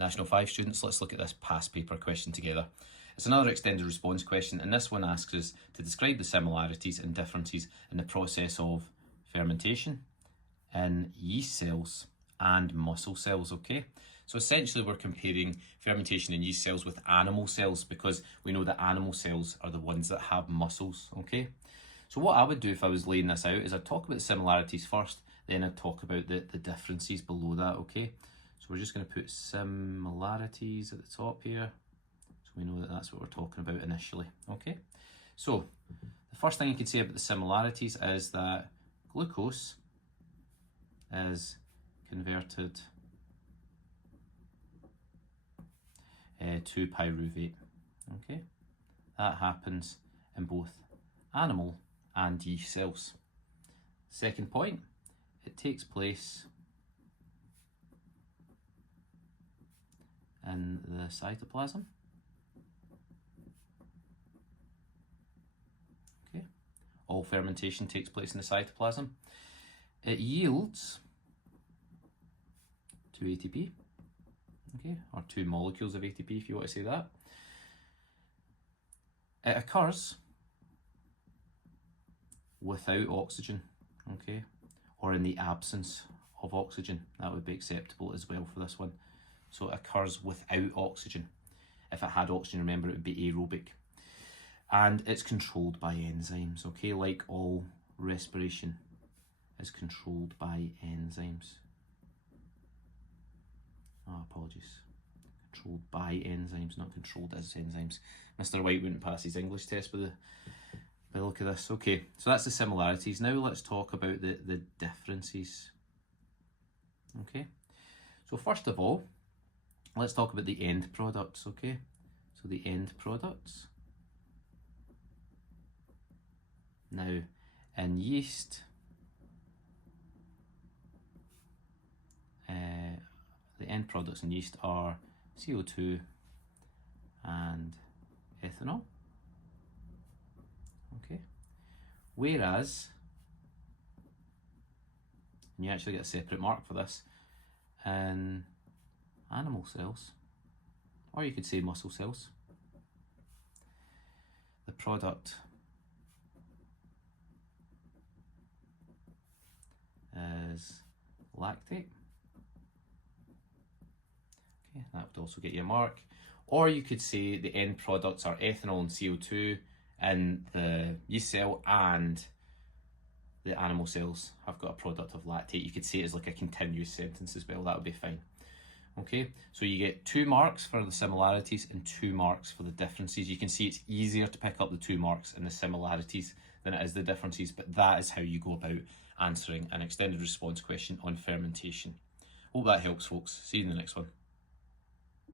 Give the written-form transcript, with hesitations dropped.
National 5 students, let's look at this past paper question together. It's another extended response question, and this one asks us to describe the similarities and differences in the process of fermentation in yeast cells and muscle cells, okay? So essentially we're comparing fermentation in yeast cells with animal cells because we know that animal cells are the ones that have muscles, okay? So what I would do if I was laying this out is I'd talk about the similarities first, then I'd talk about the differences below that, okay? So we're just going to put similarities at the top here, so we know that that's what we're talking about initially, okay? So the first thing you can say about the similarities is that glucose is converted to pyruvate, okay? That happens in both animal and yeast cells. Second point, it takes place in the cytoplasm. Okay, all fermentation takes place in the cytoplasm. It yields 2 ATP, okay, or 2 molecules of ATP if you want to say that. It occurs without oxygen, okay, or in the absence of oxygen. That would be acceptable as well for this one. So it occurs without oxygen. If it had oxygen, remember, it would be aerobic. And it's controlled by enzymes, okay, like all respiration is controlled by enzymes. Oh, apologies. Controlled by enzymes, not controlled as enzymes. Mr. White wouldn't pass his English test by the look of this. Okay, so that's the similarities. Now let's talk about the differences. Okay, so first of all, let's talk about the end products, okay? So the end products. Now, in yeast, the end products in yeast are CO2 and ethanol, okay? Whereas, and you actually get a separate mark for this, in animal cells, or you could say muscle cells, the product is lactate. Okay, that would also get you a mark. Or you could say the end products are ethanol and CO2 in the yeast cell, and the animal cells have got a product of lactate. You could say it as like a continuous sentence as well, that would be fine. Okay, so you get 2 marks for the similarities and 2 marks for the differences. You can see it's easier to pick up the 2 marks in the similarities than it is the differences, but that is how you go about answering an extended response question on fermentation. Hope that helps, folks. See you in the next one.